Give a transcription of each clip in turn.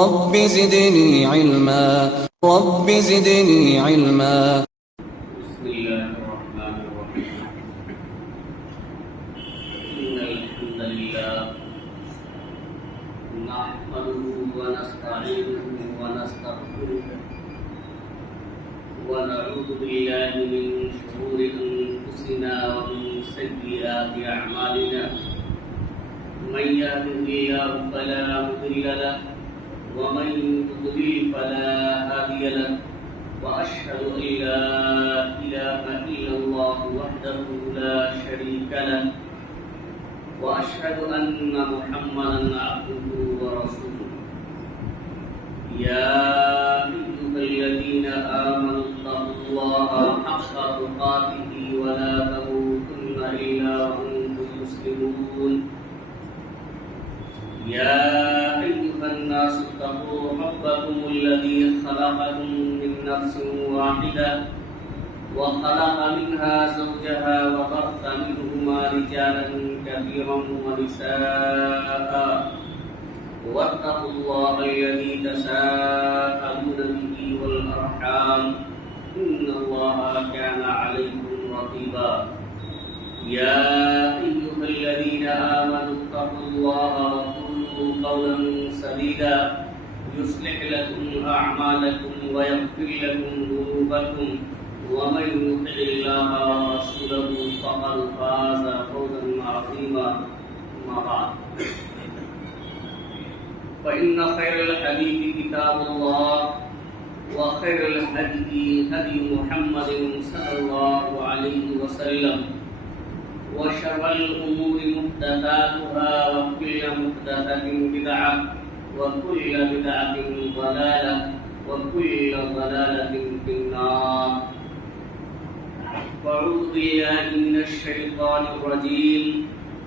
رب زدني علما رب زدني علما. بسم الله الرحمن الرحيم. إن الحمد لله نحمده ونستعينه ونستغفره ونعوذ بالله من شرور أنفسنا ومن سيئات أعمالنا. من يهده الله فلا مضل له ومن يضلل فلا هادي له. وأشهد أن لا إله إلا الله وحده لا شريك له وأشهد أن محمدا عبده ورسوله. يا أيها الذين آمنوا اتقوا الله حق تقاته ولا تموتن إلا وأنتم مسلمون. يا أيها الناس اتقوا ربكم الذي خلقكم من نفس واحدة وخلق منها زوجها وبث منهما رجالا كثيرا ونساء. واتقوا الله الذي تساءلون به والأرحام إن الله كان عليكم رقيبا. يا أيها الذين آمنوا اتقوا الله وقولوا قولا سديدا يصلح لكم أعمالكم ويغفر لكم ذنوبكم ومن يطع الله ورسوله فقد فاز فوزا عظيما. أما بعد فإن خير الحديث كتاب الله وخير الهدي هدي محمد صلى الله عليه وسلم وشر الأمور محدثاتها وكل محدثة بدعة وكل بدعة ضلالة وكل ضلالة في النار. أعوذ بالله من الشيطان الرجيم.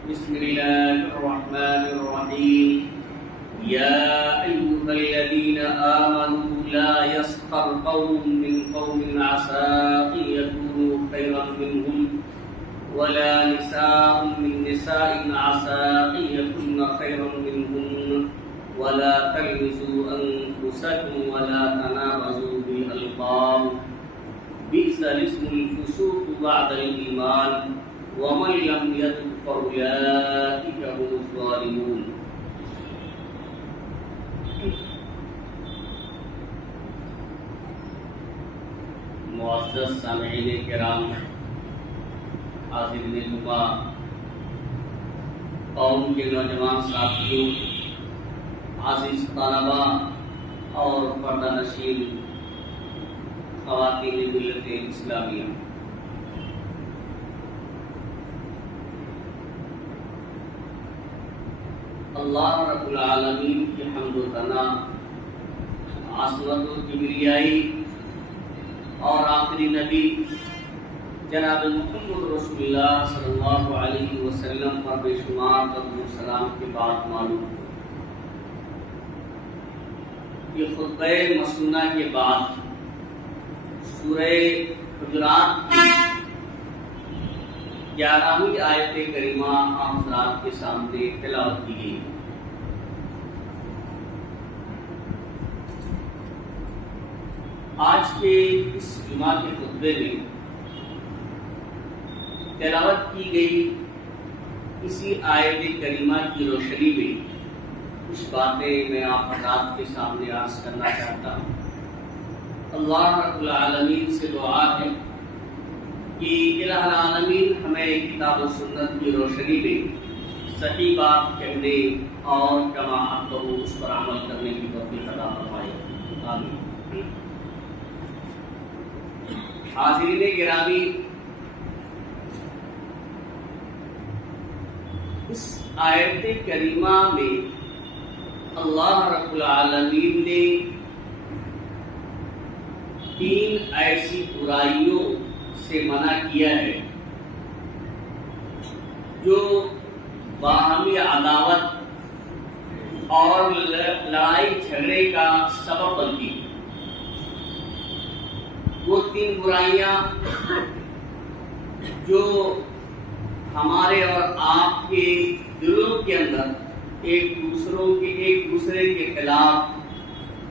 بسم الله الرحمن الرحيم. يا أيها الذين آمنوا لا يسخر قوم من قوم عسى أن يكونوا خيرا منهم ولا نساء من نساء عسى أن يكن خيرا منهن ولا تلمزوا أنفسكم ولا تنابزوا بالألقاب بئس الاسم الفسوق بعد الإيمان ومن لم يتب فأولئك هم الظالمون. معزز سامعین کرام، حاضرین جمعہ، قوم کے نوجوان ساتھیوں، عزیز طلباء اور پردہ نشین خواتین ملت اسلامیہ، اللہ رب العالمین کی حمد و ثنا، عظمت و کبریائی اور آخری نبی جناب محمد رسول اللہ صلی اللہ علیہ وسلم پر بے شمار درود و سلام کے بعد معلوم یہ خطبہ مسنونہ کے بعد سورہ حجرات کی 11ویں آیت کریمہ آپ حضرات کے سامنے تلاوت کی گئی. آج کے اس جمعہ کے خطبے میں تلاوت کی گئی اسی آیت کریمہ کی روشنی میں کچھ باتیں میں آپ حضرات کے سامنے عرض کرنا چاہتا ہوں. اللہ رب العالمین سے دعا ہے کہ الہ العالمین ہمیں کتاب و سنت کی روشنی میں صحیح بات کہنے اور جماعت کو اس پر عمل کرنے کی توفیق عطا فرمائے. آمین. حاضرین گرامی، اس آیت کریمہ میں اللہ رب العالمین نے 3 ایسی برائیوں سے منع کیا ہے جو باہمی عداوت اور لڑائی جھگڑے کا سبب بنتی. وہ 3 برائیاں جو ہمارے اور آپ کے دلوں کے اندر ایک دوسرے کے خلاف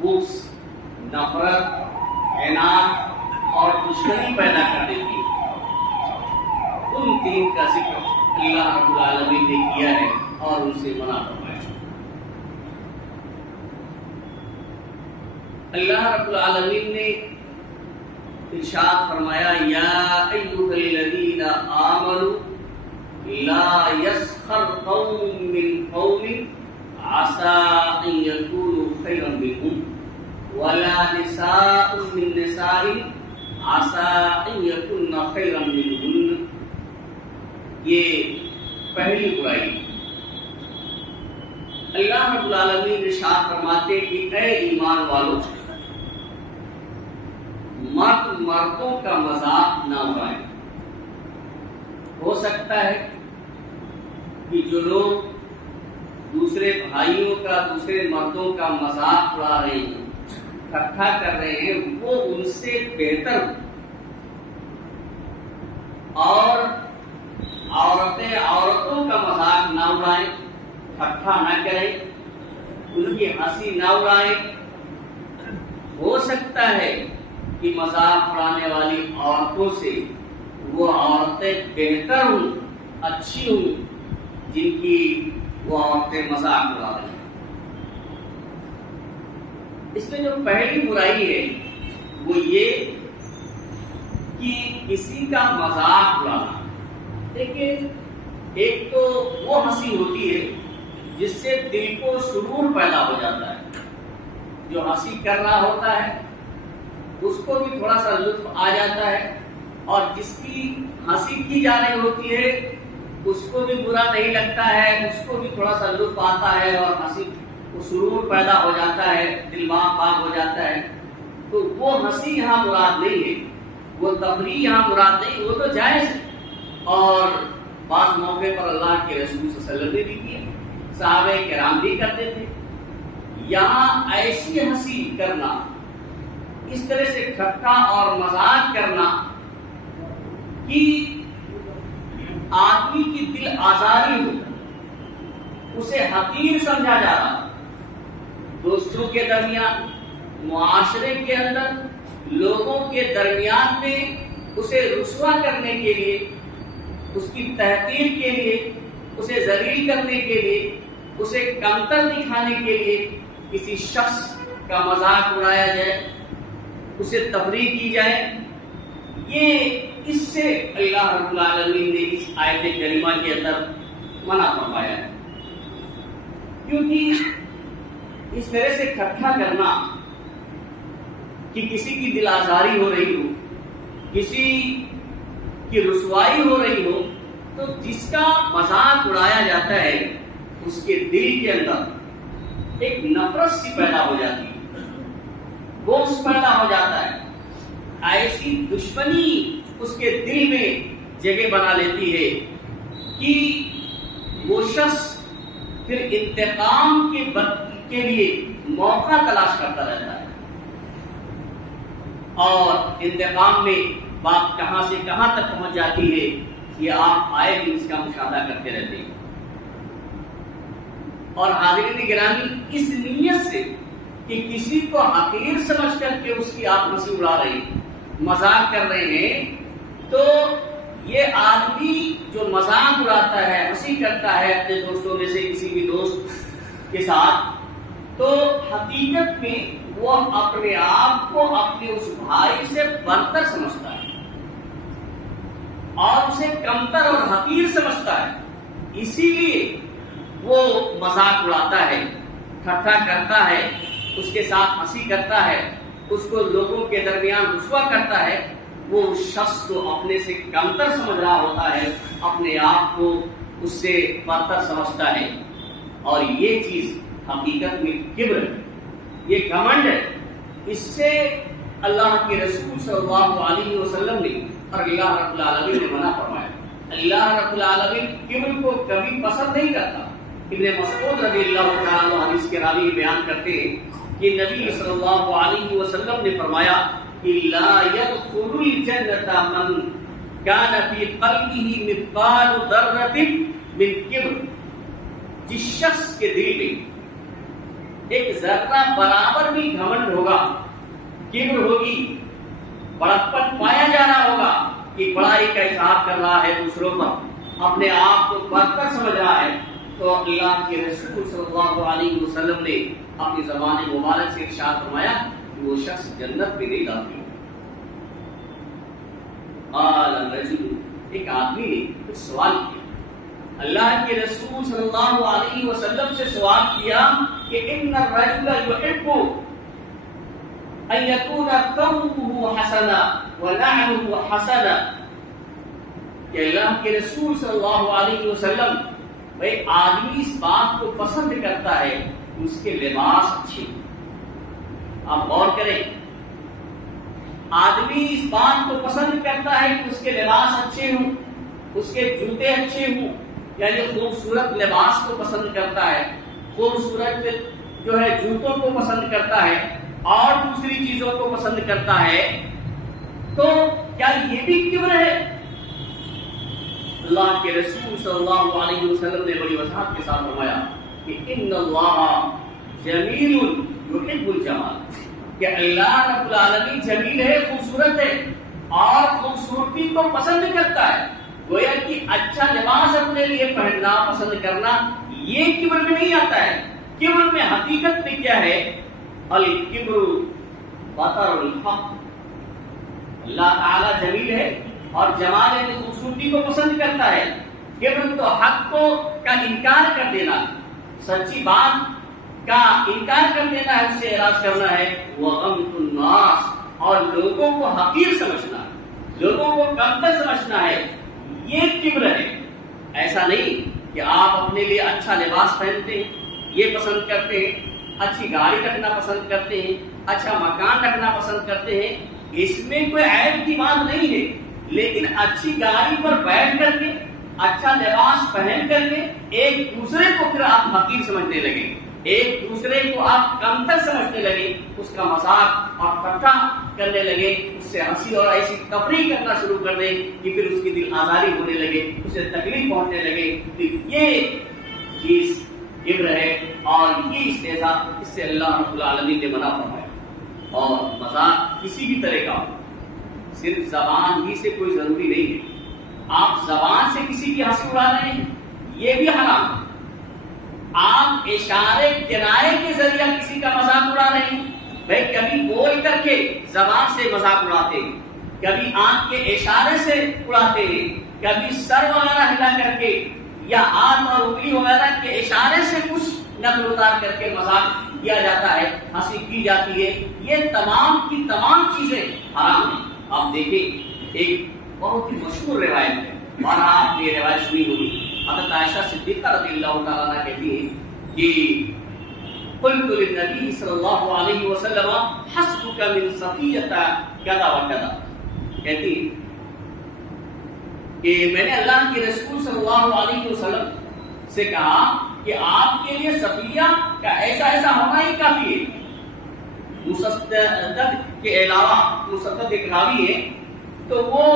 بغض، نفرت، عناد اور دشمنی پیدا کر دیتی ہے۔ ان تین کا ذکر اللہ رب العالمین نے کیا ہے اور ان سے منع فرمایا۔ اللہ رب العالمین نے ارشاد فرمایا یا ایھا الذین آمنوا لا یسخر قوم من قوم عسى ان يكونوا خيرا منهم ولا نساء من نساء عسى ان يكن خيرا منهن۔ یہ پہلی برائی۔ اللہ رب العالمین ارشاد فرماتے کہ اے ایمان والو، مرد مردوں کا مذاق نہ اڑائیں۔ ہو سکتا ہے کہ جو لوگ دوسرے بھائیوں کا، دوسرے مردوں کا مذاق اڑا رہے ہیں، اکٹھا کر رہے ہیں، وہ ان سے بہتر ہو، اور عورتیں عورتوں کا مذاق نہ اڑائیں، اکٹھا نہ کریں، ان کی ہنسی نہ اڑائیں۔ ہو سکتا ہے کہ مذاق اڑانے والی عورتوں سے وہ عورتیں بہتر ہوں، اچھی ہوں، جن کی وہ عورتیں مذاق اڑا رہی ہیں۔ اس میں جو پہلی برائی ہے وہ یہ کہ کسی کا مذاق اڑانا۔ دیکھیں، ایک تو وہ ہنسی ہوتی ہے جس سے دل کو سرور پیدا ہو جاتا ہے، جو ہنسی کر رہا ہوتا ہے اس کو بھی تھوڑا سا لطف آ جاتا ہے، اور جس کی ہنسی کی جا رہی ہوتی ہے اس کو بھی برا نہیں لگتا ہے، اس کو بھی تھوڑا سا لطف آتا ہے اور ہنسی سرور پیدا ہو جاتا ہے، دل پاک ہو جاتا ہے۔ تو وہ ہنسی یہاں مراد نہیں ہے، وہ تفریح یہاں مراد نہیں، وہ تو جائز ہے، اور بعض موقع پر اللہ کے رسول صلی اللہ علیہ وسلم نے بھی کیا، صحابہ کرام بھی کرتے تھے۔ یہاں ایسی ہنسی کرنا، اس طرح سے ٹھٹا اور مذاق کرنا کہ آدمی کی دل آزاری ہو، اسے حقیر سمجھا جا رہا، دوستوں کے درمیان، معاشرے کے اندر، لوگوں کے درمیان میں اسے رسوا کرنے کے لیے، اس کی تحقیر کے لیے، اسے ذلیل کرنے کے لیے، اسے کمتر دکھانے کے لیے کسی شخص کا مذاق اڑایا جائے، اسے تفریح کی جائے، یہ اس سے اللہ رب العالمین نے اس آیت کریمہ کے اندر منع فرمایا ہے۔ کیونکہ اس طرح سے اکٹھا کرنا کہ کسی کی دل آزاری ہو رہی ہو، کسی کی رسوائی ہو رہی ہو، تو جس کا مذاق اڑایا جاتا ہے اس کے دل کے اندر ایک نفرت سی پیدا ہو جاتی ہے، بغض پیدا ہو جاتا ہے، ایسی دشمنی اس کے دل میں جگہ بنا لیتی ہے کہ وہ شخص پھر انتقام کے لیے موقع تلاش کرتا رہتا ہے، اور انتقام میں بات کہاں سے کہاں تک پہنچ جاتی ہے یہ آپ آئے دن اس کا مشاہدہ کرتے رہتے ہیں۔ اور حاضرین گرامی، اس نیت سے کہ کسی کو حقیر سمجھ کر کے اس کی آپ ہنسی اڑا رہے ہیں، مذاق کر رہے ہیں، تو یہ آدمی جو مذاق اڑاتا ہے، ہنسی کرتا ہے اپنے دوستوں میں سے کسی بھی دوست کے ساتھ، تو حقیقت میں وہ اپنے آپ کو اپنے اس بھائی سے برتر سمجھتا ہے اور اسے کمتر اور حقیر سمجھتا ہے، اسی لیے وہ مذاق اڑاتا ہے، ٹھٹھا کرتا ہے، اس کے ساتھ ہنسی کرتا ہے، اس کو لوگوں کے درمیان رسوا کرتا ہے۔ وہ اس شخص کو اپنے سے کمتر سمجھ رہا ہوتا ہے، اپنے آپ کو اس سے برتر سمجھتا ہے، اور یہ چیز حقیقت میں کبر ہے، یہ گھمنڈ ہے۔ اس سے اللہ کے رسول صلی اللہ علیہ وسلم نے اور اللہ رب العالمین نے منع فرمایا۔ اللہ رب العالمین کبر کو کبھی پسند نہیں کرتا۔ ابن مسعود رضی اللہ تعالیٰ عنہ حدیث کے راوی بیان کرتے ہیں کہ نبی صلی اللہ علیہ وسلم نے فرمایا کہ لا يدخل الجنة من كان في قلبه مثقال ذرة من کبر، جس شخص کے دل میں ایک ذرہ برابر بھی گھمنڈ ہوگا، کبر ہوگی، بڑکپن پایا جا رہا ہوگا کہ بڑائی کا حساب کر رہا ہے دوسروں پر، اپنے آپ کو برتر سمجھ رہا ہے، تو اللہ کے رسول صلی اللہ علیہ وسلم نے اپنی زبان مبارک سے ارشاد فرمایا کہ وہ شخص جنت میں نہیں داخل ہوگا۔ قال الرجل، ایک آدمی نے کچھ سوال کیا، اللہ کے رسول صلی اللہ علیہ وسلم سے سوال کیا کہ ان الرجل يحب ان يكون ثوبه حسنا ونعله حسنا، کہ اللہ کے رسول صلی اللہ علیہ وسلم، بھائی آدمی اس بات کو پسند کرتا ہے کہ اس کے لباس اچھے ہوں۔ آپ غور کریں، آدمی اس بات کو پسند کرتا ہے کہ اس کے لباس اچھے ہوں، اس کے جوتے اچھے ہوں، یعنی خوبصورت لباس کو پسند کرتا ہے، خوبصورت جو ہے جوتوں کو پسند کرتا ہے اور دوسری چیزوں کو پسند کرتا ہے، تو کیا یہ بھی کبر ہے؟ اللہ کے رسول صلی اللہ علیہ وسلم نے بڑی وضاحت کے ساتھ فرمایا کہ ان اللہ جمیل یحب الجمال، کہ اللہ رب العالمین جمیل ہے، خوبصورت ہے اور خوبصورتی کو پسند کرتا ہے۔ گویا کہ اچھا لباس اپنے لیے پہننا پسند کرنا یہ کبر میں نہیں آتا ہے۔ کبر میں حقیقت میں کیا ہے؟ الکبر بطر الحق، اللہ تعالی جمیل ہے اور جمال یعنی خوبصورتی کو پسند کرتا ہے۔ کبر تو حق کو کا انکار کر دینا، سچی بات کا انکار کر دینا ہے، اس سے اعراض کرنا ہے۔ وغمط الناس، اور لوگوں کو حقیر سمجھنا، لوگوں کو کمتر سمجھنا ہے، یہ کبر ہے۔ ایسا نہیں کہ آپ اپنے لیے اچھا لباس پہنتے ہیں، یہ پسند کرتے ہیں، اچھی گاڑی رکھنا پسند کرتے ہیں، اچھا مکان رکھنا پسند کرتے ہیں، اس میں کوئی عیب کی بات نہیں ہے، لیکن اچھی گاڑی پر بیٹھ کر کے، اچھا لباس پہن کر کے ایک دوسرے کو پھر آپ حقیر سمجھنے لگے، ایک دوسرے کو آپ کمتر سمجھنے لگے، اس کا مذاق اور ٹھٹھا کرنے لگے، اس سے ہنسی اور ایسی تفریح کرنا شروع کر دیں کہ پھر اس کی دل آزاری ہونے لگے، اسے تکلیف پہنچنے لگے، یہ چیز کبر ہے اور یہ استہزاء، اس سے اللہ رب العالمین نے منع فرمایا۔ اور مذاق کسی بھی طرح کا ہو، صرف زبان ہی سے کوئی ضروری نہیں ہے، آپ زبان سے کسی کی ہنسی اڑا رہے ہیں یہ بھی حرام ہے، آپ اشارے کنائے کے ذریعہ کسی کا مذاق اڑا رہے ہیں، بھائی کبھی بول کر کے زبان سے مذاق اڑاتے ہیں، کبھی آنکھ کے اشارے سے اڑاتے ہیں، کبھی سر وغیرہ ہلا کر کے یا ہاتھ اور انگلی وغیرہ کے اشارے سے کچھ نقل اتار کر کے مذاق کیا جاتا ہے، ہنسی کی جاتی ہے، یہ تمام کی تمام چیزیں حرام ہیں۔ آپ دیکھیں ایک بہت ہی مشہور روایت ہے، اور آپ نے یہ روایت سنی ہوگی، حضرت عائشہ صدیقہ رضی اللہ تعالیٰ عنہ کہتی ہیں کہ قلت للنبی صلی اللہ علیہ وسلم حسبک من صفیہ کذا و کذا، کہتی ہیں کہ میں نے اللہ کے رسول صلی اللہ علیہ وسلم سے کہا کہ آپ کے لیے صفیہ کا ایسا ایسا ہونا ہی کافی ہے۔ مصدق کے علاوہ مصدق ایک راوی ہے، تو وہ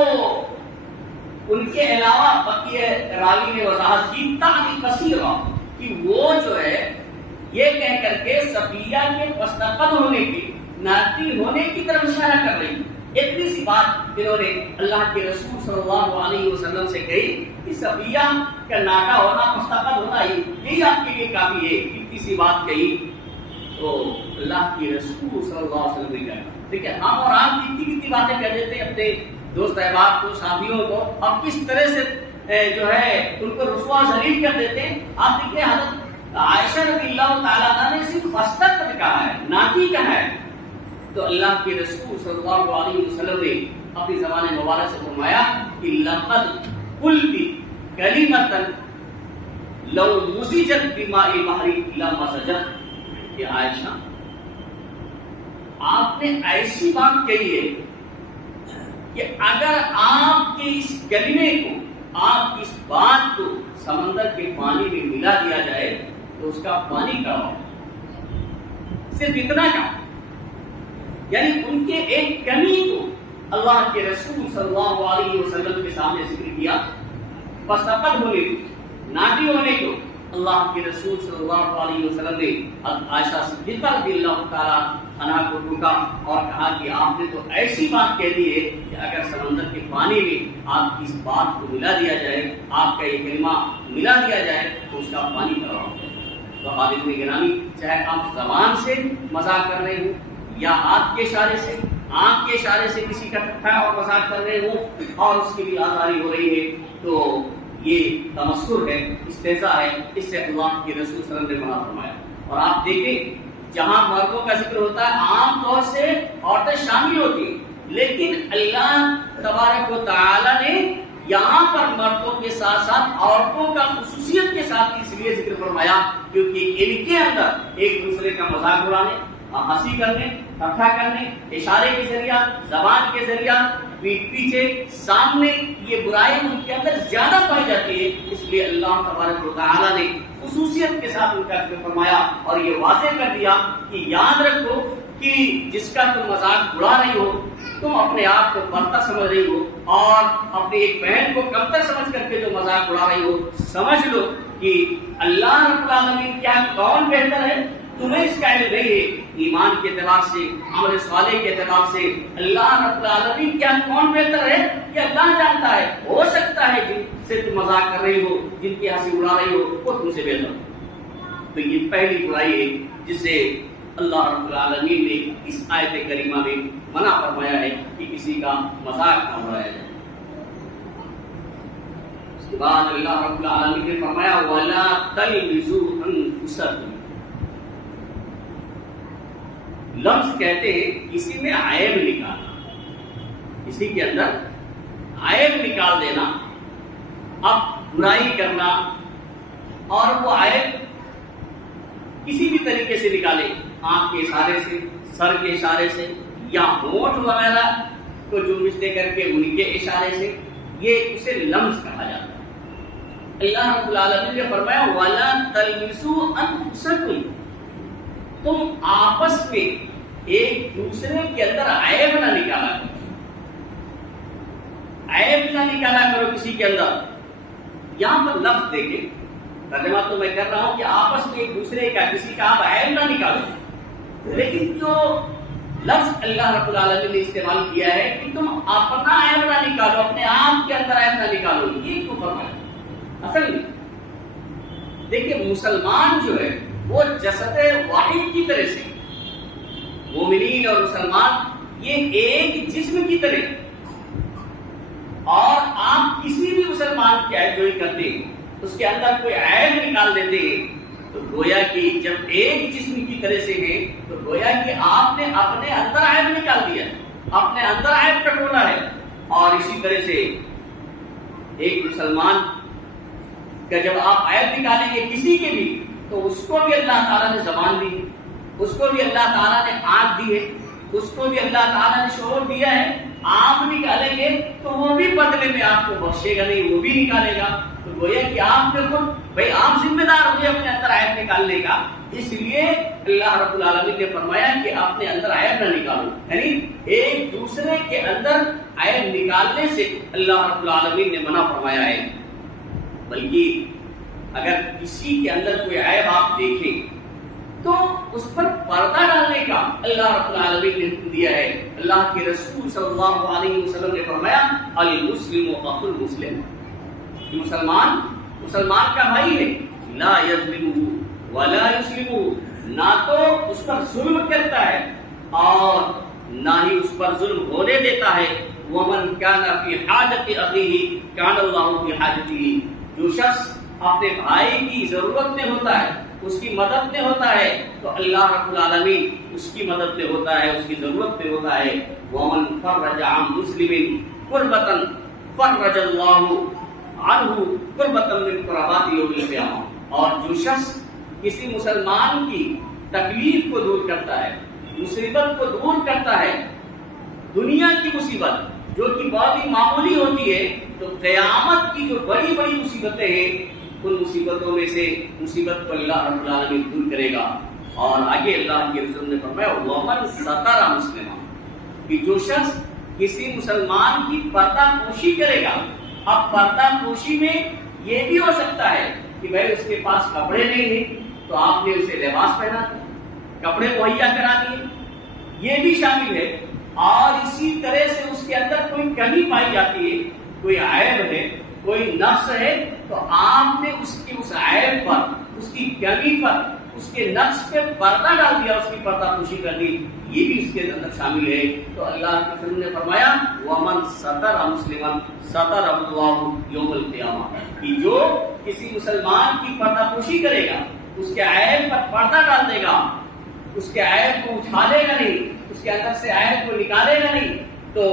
ان کے علاوہ بقیہ راوی نے وضاحت کی تعبیر کثیرہ کہ وہ جو ہے یہ کہہ کر کے صفیہ کے مستقل ہونے کی، ناتی ہونے کی طرف اشارہ کر رہی، اتنی سی بات انہوں نے اللہ کے رسول صلی اللہ علیہ وسلم سے کہی کہ صفیہ کا ناٹا ہونا، مستقل ہونا یہی آپ کے لیے کافی ہے، اتنی سی بات کہی تو اللہ کے رسول صلی اللہ علیہ وسلم نے کہا۔ دیکھیں ہم اور آپ کتنی باتیں کہہ دیتے ہیں اپنے دوست احباب کو، ساتھیوں کو، اب کس طرح سے جو ہے ان کو رسوا ذلیل کر دیتے ہیں۔ آپ دیکھیں حضرت عائشہ رضی اللہ تعالیٰ عنہ نے صرف مستقل کہا ہے، ناتی کہا ہے، تو اللہ کے رسول صلی اللہ علیہ وسلم نے اپنی زبان مبارک سے فرمایا کہ لقد قلت کلمۃ لو مزجت بماء البحر لمزجت، کہ عائشہ آپ نے ایسی بات کہی ہے کہ اگر آپ کے اس کلمے کو، آپ کی اس بات کو سمندر کے پانی میں ملا دیا جائے تو اس کا پانی کا ہو، صرف اتنا کا، یعنی ان کے ایک کمی کو اللہ کے رسول صلی اللہ علیہ وسلم کے سامنے ذکر کیا، مستقل ہونے کو، ناٹی ہونے کو، اللہ کے رسول صلی اللہ علیہ وسلم نے عائشہ صدیقہ رضی اللہ تعالیٰ عنہا کو ٹوکا اور کہا کہ آپ نے تو ایسی بات کہہ دی ہے کہ اگر سمندر کے پانی میں آپ کی اس بات کو ملا دیا جائے، آپ کا یہ کلمہ ملا دیا جائے تو اس کا پانی خراب ہو جائے۔ تو حاضرین گرامی، چاہے آپ زبان سے مذاق کر رہے ہوں یا ہاتھ کے اشارے سے، آنکھ کے اشارے سے کسی کا ٹھٹھا اور مذاق کر رہے ہوں اور اس کی بھی آزاری ہو رہی ہے، تو یہ تمسخر ہے، استہزاء ہے، اس سے اللہ کے رسول صلی اللہ علیہ وسلم نے منع فرمایا۔ اور آپ دیکھیں جہاں مردوں کا ذکر ہوتا ہے عام طور سے عورتیں شامل ہوتی ہیں، لیکن اللہ تبارک و تعالی نے یہاں پر مردوں کے ساتھ ساتھ عورتوں کا خصوصیت کے ساتھ اس لیے ذکر فرمایا کیونکہ ان کے اندر ایک دوسرے کا مذاق اڑانے، ہنسی کرنے، ٹھٹھا کرنے، اشارے کے ذریعہ، زبان کے ذریعہ، پیٹھ پیچھے، سامنے، یہ برائی ان کے اندر زیادہ پائی جاتی ہے۔ اس لیے اللہ تبارک و تعالی نے خصوصیت کے ساتھ ان کا ذکر فرمایا اور یہ واضح کر دیا کہ یاد رکھو کہ جس کا تم مذاق اڑا رہی ہو، تم اپنے آپ کو برتر سمجھ رہی ہو اور اپنی ایک بہن کو کمتر سمجھ کر کے جو مذاق اڑا رہی ہو، سمجھ لو کہ اللہ رب العالمین کیا کون بہتر ہے، تمہیں اس کا علم نہیں ہے۔ ایمان کے اعتبار سے، عمل صالح کے اعتبار سے اللہ رب العالمین کیا کون بہتر ہے کہ اللہ جانتا ہے۔ ہو سکتا ہے جن سے تم مذاق کر رہی ہو، جن کی ہنسی اڑا رہی ہو، وہ تم سے بہتر ہو۔ تو یہ پہلی برائی ہے جسے اللہ رب العالمین نے اس آیت کریمہ میں منع فرمایا ہے کہ کسی کا مذاق نہ اڑایا جائے۔ اس کے بعد اللہ رب العالمین نے فرمایا وَلَا تَلْمِزُوا أَنفُسَكُمْ۔ لفظ کہتے ہیں کسی میں عیب نکالنا، کسی کے اندر عیب نکال دینا، اب برائی کرنا اور وہ عیب کسی بھی طریقے سے نکالے، آنکھ کے اشارے سے، سر کے اشارے سے یا ہونٹ وغیرہ کو جنبش دے کر کے ان کے اشارے سے، یہ اسے لمز کہا جاتا ہے۔ اللہ رب العالمین نے فرمایا وَلَا تَلْمِزُوا أَنفُسَكُمْ، تم آپس میں ایک دوسرے کے اندر عیب نہ نکالا کرو، عیب نہ نکالا کرو کسی کے اندر۔ یہاں پر لفظ دیکھیں، ترجمہ تو میں کر رہا ہوں کہ آپس میں ایک دوسرے کا کسی کا آپ عیب نہ نکالو، لیکن جو لفظ اللہ رب العالمین نے استعمال کیا ہے کہ تم اپنا عیب نہ نکالو، اپنے آپ کے اندر عیب نہ نکالو، یہ کیوں فرمایا؟ اصل میں دیکھیں مسلمان جو ہے وہ جسد واحد کی طرح سے، مومنین اور مسلمان یہ ایک جسم کی طرح، اور آپ کسی بھی مسلمان کی عیب جوئی کرتے ہیں، اس کے اندر کوئی عیب نکال دیتے ہیں، تو گویا کہ جب ایک جسم کی طرح سے ہیں تو گویا کہ آپ نے اپنے اندر عیب نکال دیا، اپنے اندر عیب ٹٹولا ہے۔ اور اسی طرح سے ایک مسلمان کا جب آپ عیب نکالیں گے کسی کے بھی، تو اس کو بھی اللہ تعالیٰ نے زبان دی ہے، اس کو بھی اللہ تعالیٰ نے آنکھ دی ہے، اس کو بھی اللہ تعالیٰ نے شعور دیا ہے۔ آپ نکالیں گے تو وہ بھی بدلے میں آپ کو بخشے گا نہیں، وہ بھی نکالے گا۔ تو گویا کہ آپ نے خود بھائی آپ ذمہ دار ہوئے اپنے اندر عیب نکالنے کا، اس لیے اللہ رب العالمین نے فرمایا کہ اپنے اندر عیب نہ نکالو، یعنی ایک دوسرے کے اندر عیب نکالنے سے اللہ رب العالمین نے منع فرمایا ہے۔ بلکہ اگر کسی کے اندر کوئی عیب آپ دیکھیں تو اس پر پردہ ڈالنے کا اللہ رب العالمین نے حکم دیا ہے۔ اللہ کے رسول صلی اللہ علیہ وسلم نے فرمایا المسلم اخو المسلم، مسلمان کا بھائی ہے، لا یظلمہ ولا یسلمہ، نہ تو اس پر ظلم کرتا ہے اور نہ ہی اس پر ظلم ہونے دیتا ہے۔ ومن کان فی حاجت اخیہ کان اللہ فی حاجتہ، جو شخص اپنے بھائی کی ضرورت میں ہوتا ہے، اس کی مدد میں ہوتا ہے، تو اللہ رب العالمین اس کی مدد میں ہوتا ہے، اس کی ضرورت میں ہوتا ہے۔ ومن فرج عن مسلم کربۃ فرج اللہ عنہ کربۃ من کربات یوم القیامہ، اور جو شخص کسی مسلمان کی تکلیف کو دور کرتا ہے، مصیبت کو دور کرتا ہے، دنیا کی مصیبت جو کہ بہت ہی معمولی ہوتی ہے، تو قیامت کی جو بڑی بڑی مصیبتیں ہیں ان مصیبتوں میں سے مصیبت کو اللہ رب العالمین دور کرے گا۔ اور آگے اللہ کے رسول نے فرمایا ومن ستر مسلما، کہ جو شخص کسی مسلمان کی پردہ پوشی کرے گا۔ اب پردہ پوشی میں یہ بھی ہو سکتا ہے کہ بھائی اس کے پاس کپڑے نہیں ہیں تو آپ نے اسے لباس پہنا دیا، کپڑے مہیا کرا دیے، یہ بھی شامل ہے۔ اور اسی طرح سے اس کے اندر کوئی کمی پائی جاتی ہے، کوئی عیب ہے، کوئی نقص ہے، تو آپ نے اس کی اس عیب پر، اس کی کمی پر، اس کے نقص پہ پردہ ڈال دیا، اس کی پردہ پوشی کر دی، یہ بھی اس کے اندر شامل ہے۔ تو اللہ کے رسول نے فرمایا وَمَنْ سَتَرَ مُسْلِمًا سَتَرَهُ اللَّهُ يَوْمَ الْقِيَامَةِ، کہ جو کسی مسلمان کی پردہ پوشی کرے گا، اس کے عیب پر پردہ ڈال دے گا، اس کے عیب کو اٹھالے گا نہیں، اس کے اندر سے عیب کو نکالے گا نہیں، تو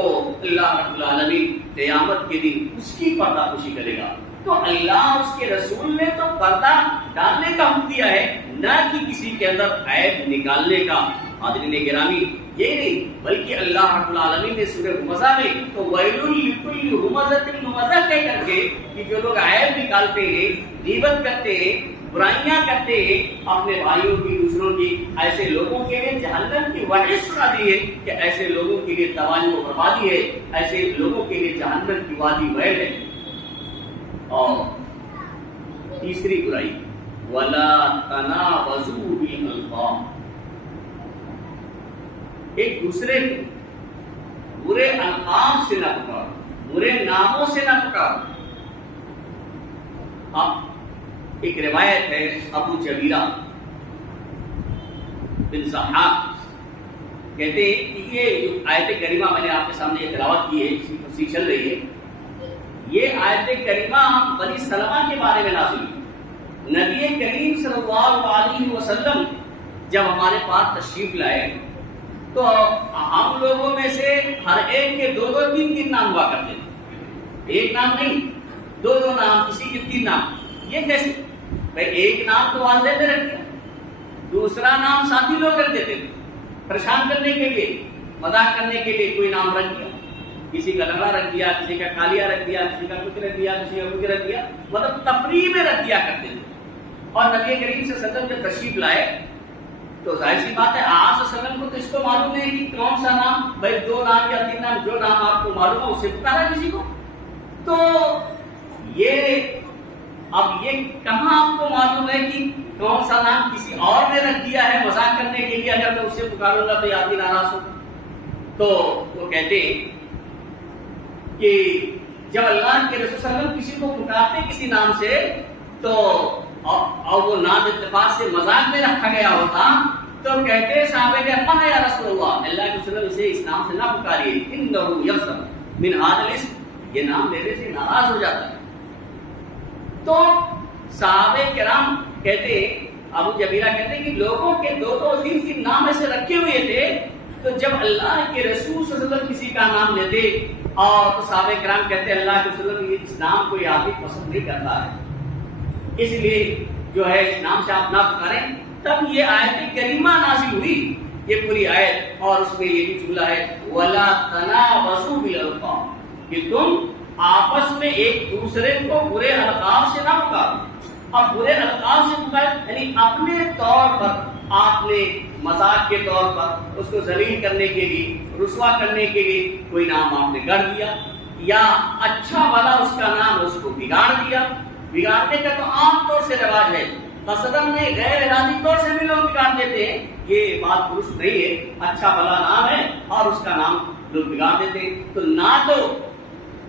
اللہ رب العالمین قیامت کے دن اس کی پردہ پوشی کرے گا۔ تو اللہ اس کے رسول نے تو پردہ ڈالنے کا حکم دیا ہے، نہ کہ کسی کے اندر عیب نکالنے کا۔ حاضرین گرامی، یہ نہیں بلکہ اللہ رب العالمین نے سورہ ہمزہ میں تو ویل لکل ہمزۃ لمزہ کہہ کر کے کہ جو لوگ عیب نکالتے ہیں، غیبت کرتے ہیں، برائیاں کرتے ہیں اپنے بھائیوں کی، دوسروں کی، ایسے لوگوں کے لیے جہنم کی وعید سنا دی ہے کہ ایسے لوگوں کے لیے تباہی و بربادی ہے، ایسے لوگوں کے لیے جہنم کی وادی ویل ہے۔ اور تیسری برائی وَلَا تَنَابَزُوا بِالْأَلْقَابِ، ایک دوسرے کو برے القاب سے نہ پکارو، برے ناموں سے نہ پکارو۔ اب ایک روایت ہے ابو جبیرہ بن ضحاک کہتے ہیں کہ یہ جو آیت کریمہ میں نے آپ کے سامنے یہ تلاوت کی ہے، اس کی تفسیر چل رہی ہے، یہ آیت کریمہ بنی سلمہ کے بارے میں نازل ہوئی۔ نبی کریم صلی اللہ علیہ وسلم جب ہمارے پاس تشریف لائے تو ہم لوگوں میں سے ہر ایک کے دو دو تین تین نام ہوا کرتے تھے، ایک نام نہیں، دو دو نام، کسی کے تین نام۔ یہ کیسے؟ بھائی ایک نام تو والدین نے رکھ دیا، دوسرا نام ساتھی لوگ رکھ دیتے تھے، پریشان کرنے کے لیے، مذاق کرنے کے لیے کوئی نام رکھ دیا، کسی کا لگڑا رکھ دیا، کسی کا کالیا رکھ دیا، کسی کا کچھ رکھ دیا، کسی کا کچھ رکھ دیا، مطلب تفریح میں رکھ دیا کرتے تھے۔ اور نبی کریم صلی اللہ علیہ وسلم جب تشریف لائے تو ظاہر سی بات ہے آپ صلی اللہ علیہ وسلم کو تو اس کو معلوم نہیں کہ کون سا نام، بھائی دو نام یا تین نام، جو نام آپ کو معلوم ہے اسے پکارا کسی کو۔ تو یہ اب یہ کہاں آپ کو معلوم ہے کہ کون سا نام کسی اور نے رکھ دیا ہے مذاق کرنے کے لیے، اگر میں اسے پکاروں گا تو یہ آدمی ناراض ہو۔ تو وہ کہتے ہیں کہ جب اللہ کے رسول صلی اللہ علیہ وسلم کسی کو پکارتے کسی نام سے تو اور وہ نام اتفاق سے مذاق میں رکھا گیا ہوتا تو کہتے صحابہ کہ اما یا رسول اللہ، اللہ کے رسول اسے اس نام سے نہ پکاریے، انہ یغضب من ھذا الاسم، یہ نام لینے سے ناراض ہو جاتا ہے۔ تو صحابہ کرام کہتے ہیں، ابو جبیرہ کہتے ہیں کہ لوگوں کے دو دو تین تین نام ایسے رکھے ہوئے تھے، تو جب اللہ کے رسول صلی اللہ علیہ وسلم کسی کا نام لیتے اور تو صحابہ کرام کہتے ہیں اللہ کے رسول اس نام کو یہ آدمی پسند نہیں کرتا ہے، اس لیے جو ہے اس نام سے آپ نہ پکاریں۔ تب یہ آیت کریمہ نازل ہوئی، یہ پوری آیت، اور اس میں یہ بھی جملہ ہے وَلَا تَنَابَزُوا بِالْأَلْقَابِ، کہ تم آپس میں ایک دوسرے کو برے القاب سے نہ پکارو۔ اب برے القاب سے پکارو یعنی اپنے طور پر آپ نے مذاق کے طور پر اس کو ذلیل کرنے کے لیے، رسوا کرنے کے لیے کوئی نام آپ نے گڑھ دیا، یا اچھا والا اس کا نام اس کو بگاڑ دیا۔ بگاڑنے کا تو عام طور سے رواج ہے، قصداً نہیں غیر ارادی طور سے بھی لوگ بگاڑ دیتے ہیں، یہ بات درست نہیں ہے۔ اچھا بھلا نام ہے اور اس کا نام لوگ بگاڑ دیتے ہیں، تو نہ تو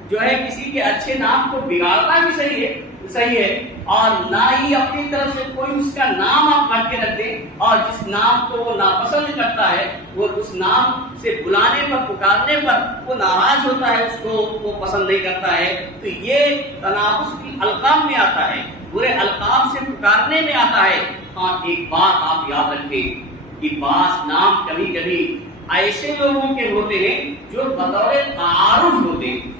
جو ہے کسی کے اچھے نام کو بگاڑنا بھی صحیح ہے اور نہ ہی اپنی طرف سے کوئی اس کا نام آپ کر کے رکھ دیں، اور جس نام کو وہ ناپسند کرتا ہے وہ اس نام سے بلانے پر، پکارنے پر وہ ناراض ہوتا ہے، اس کو وہ پسند نہیں کرتا ہے، تو یہ تنابز کی القاب میں آتا ہے، برے القاب سے پکارنے میں آتا ہے۔ ہاں ایک بات آپ یاد رکھیں کہ بعض نام کبھی کبھی ایسے لوگوں کے ہوتے ہیں جو بطور تعارف ہوتے ہیں،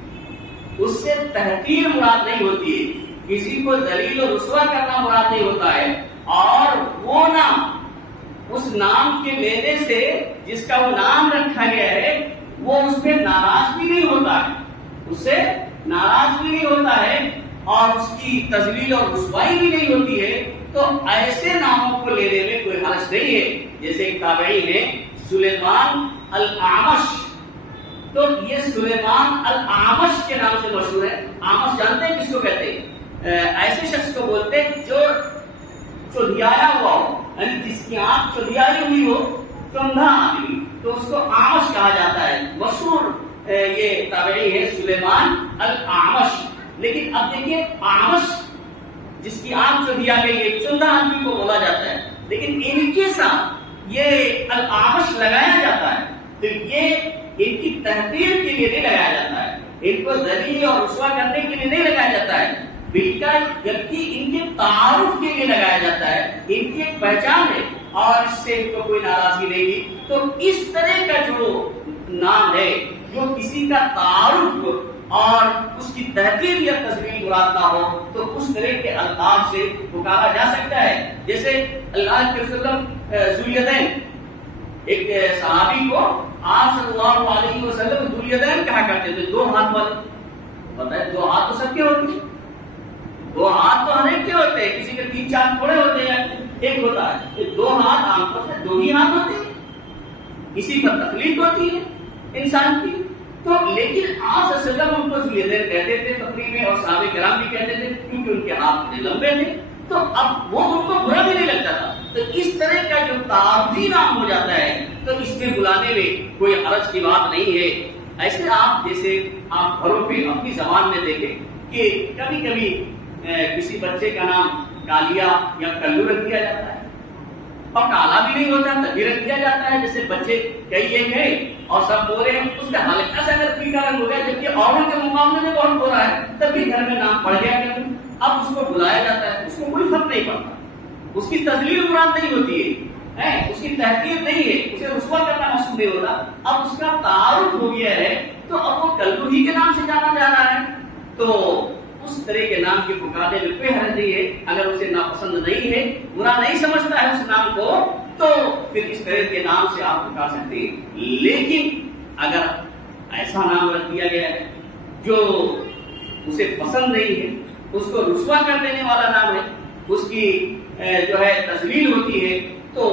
اس سے تحقیر مراد نہیں ہوتی ہے، کسی کو ذلیل و رسوا کرنا مراد نہیں ہوتا ہے، اور وہ نام اس نام کے لینے سے جس کا وہ نام رکھا گیا ہے وہ اس پہ ناراض بھی نہیں ہوتا ہے، اس سے ناراض بھی نہیں ہوتا ہے اور اس کی تذلیل اور رسوائی بھی نہیں ہوتی ہے، تو ایسے ناموں کو لینے میں کوئی حرج نہیں ہے۔ جیسے ایک تابعی ہے سلیمان الاعمش، تو یہ سلیمان الاعمش کے نام سے مشہور ہے۔ اعمش جانتے ہیں کس کو کہتے ہیں؟ ایسے شخص کو بولتے جو چودھیایا ہوا ہو، یعنی جس کی آنکھ چودھیائی ہوئی ہو، چوندھا آدمی، تو اس کو اعمش کہا جاتا ہے۔ مشہور یہ تابعی ہے سلیمان الاعمش۔ لیکن اب دیکھیے اعمش جس کی آنکھ چودھیا گئی ہے، چوندھا آدمی کو بولا جاتا ہے، لیکن ان کے ساتھ یہ الاعمش لگایا جاتا ہے تو یہ ان کی تحقیر کے لیے نہیں لگایا جاتا ہے، ان کو ذلیل اور رسوا کرنے کے لیے نہیں لگایا جاتا ہے، بلکہ ان کے تعارف کے لیے لگایا جاتا ہے، ان کی ایک پہچان ہے اور اس سے ان کو کوئی ناراضگی نہیں ہے۔ تو اس طرح کا جو نام ہے جو کسی کا تعارف اور اس کی تحقیر یا تذلیل مراد نہ ہو تو اس طرح کے الفاظ سے پکارا جا سکتا ہے۔ جیسے اللہ کے وسلم ذوالیدین، ایک صحابی کو آپ صلی اللہ علیہ وسلم ذوالیدین کہا کرتے تھے، دو ہاتھ والے۔ پتہ ہے دو ہاتھ تو سب کے ہوتے ہیں، دو ہاتھ تو ہر ایک کے ہوتے ہیں، کسی کے 3-4 تھوڑے ہوتے ہیں، ایک ہوتا ہے۔ یہ دو ہاتھ عام طور سے دو ہی ہاتھ ہوتے ہیں، اسی پر تخلیق ہوتی ہے انسان کی۔ تو لیکن آپ صلی اللہ علیہ وسلم ان کو ذوالیدین کہتے تھے تقریب میں، اور صحابہ کرام بھی کہتے تھے کیونکہ ان کے ہاتھ بڑے لمبے تھے، تو اب وہ ان کو برا بھی نہیں لگتا تھا۔ تو اس طرح کا جو تعارفی نام ہو جاتا ہے تو اس میں بلانے میں کوئی حرج کی بات نہیں ہے۔ ایسے آپ جیسے آپ گھروں پہ اپنی زبان میں دیکھیں کہ کبھی کبھی کسی بچے کا نام کالیا یا کلو رکھ دیا جاتا ہے، اور کالا بھی نہیں ہوتا تبھی رکھ دیا جاتا ہے۔ جیسے بچے کئی ایک ہیں اور سب بول رہے ہیں، اس کا ہلکا سا اگر پیلا رنگ ہو گیا جبکہ اوروں کے مقابلے میں بہت ہو رہا ہے، تب بھی گھر میں نام پڑ گیا کہ اب اس کو بلایا جاتا ہے، اس کو کوئی فرق نہیں پڑتا، اس کی تذلیل مراد نہیں ہوتی ہے، اس کی تحقیر نہیں ہے، اسے رسوا کرنا مقصود نہیں ہوتا۔ اب اس کا تعارف ہو گیا ہے تو اب وہ کلو ہی کے نام سے جانا جا رہا ہے، تو اس طرح کے نام کے پکارنے میں کوئی حرج نہیں ہے۔ اگر اسے ناپسند نہیں ہے، برا نہیں سمجھتا ہے اس نام کو، تو پھر اس طرح کے نام سے آپ پکار سکتے ہیں۔ لیکن اگر ایسا نام رکھ دیا گیا ہے جو اسے پسند نہیں ہے، اس کو رسوا کر دینے والا نام ہے، اس کی جو ہے تذلیل ہوتی ہے، تو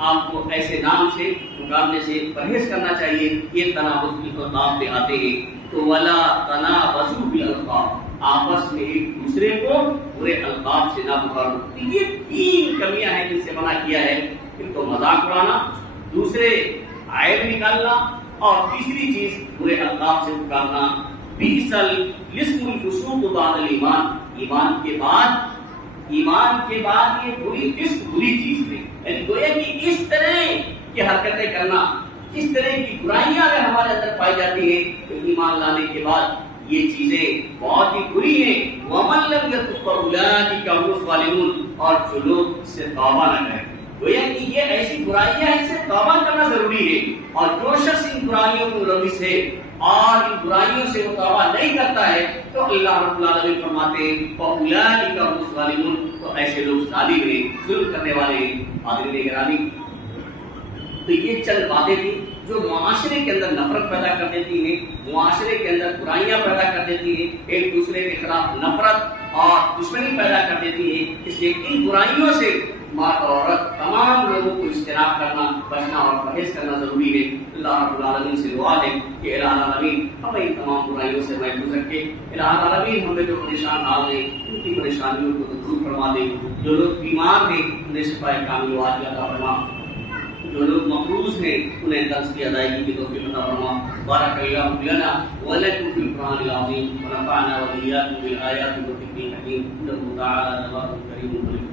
آپ کو ایسے نام سے پکارنے سے پرہیز کرنا چاہیے۔ یہ تنابز کی خطاب پہ آتے ہیں تو ولا تنابزوا بالالقاب، آپس میں ایک دوسرے کو برے القاب سے نہ پکارو۔ یہ 3 کمیاں ہیں جن سے منع کیا ہے، ان کو مذاق اڑانا، دوسرے عیب نکالنا، اور تیسری چیز برے القاب سے پکارنا۔ بئس الاسم الفسوق بعد الایمان، ایمان کے بعد یہ بری فسق بری چیز ہے، یعنی گویا کہ اس طرح کی حرکتیں کرنا، اس طرح کی برائیاں اگر ہمارے اندر پائی جاتی ہیں تو ایمان لانے کے بعد یہ چیزیں بہت ہی بری ہیں۔ وَمَن لَّمْ يَتُبْ فَأُولَٰئِكَ هُمُ الظَّالِمُونَ، اور جو لوگ اس سے توبہ نہ کریں، گویا کہ یہ ایسی برائیاں ہیں، اس سے توبہ کرنا ضروری ہے، اور جو شخص ان برائیوں میں ملوث ہے اور ان برائیوں سے وہ توبہ نہیں کرتا ہے تو اللہ رب العالمین فرماتے ہیں فَأُولَٰئِكَ هُمُ الظَّالِمُونَ، تو ایسے لوگ ظالم ہیں، ظلم کرنے والے ہیں۔ حاضرین گرامی، تو یہ چند باتیں تھیں جو معاشرے کے اندر نفرت پیدا کر دیتی ہیں، معاشرے کے اندر برائیاں پیدا کر دیتی ہیں، ایک دوسرے کے خلاف نفرت اور دشمنی پیدا کر دیتی ہیں۔ اس لیے ان برائیوں سے مرد اور عورت تمام لوگوں کو اجتناب کرنا، بچنا اور پرہیز کرنا ضروری ہے۔ اللہ رب العالمین سے دعا ہے کہ الہ العالمین ہمیں ان تمام برائیوں سے محفوظ رکھے۔ الہ العالمین ہمیں جو پریشان حال ہیں ان کی پریشانیوں کو دور فرما دے، جو لوگ بیمار ہیں انہیں شفا کامل و عاجلہ عطا فرما، جو لوگ مقروض ہیں انہیں قرض کی ادائیگی کی توفیق عطا فرما۔ بارک اللہ لنا ولکم فی القرآن العظیم ونفعنا وإیاکم بالآیات والذکر الحکیم، انہ تعالی جواد کریم مجید۔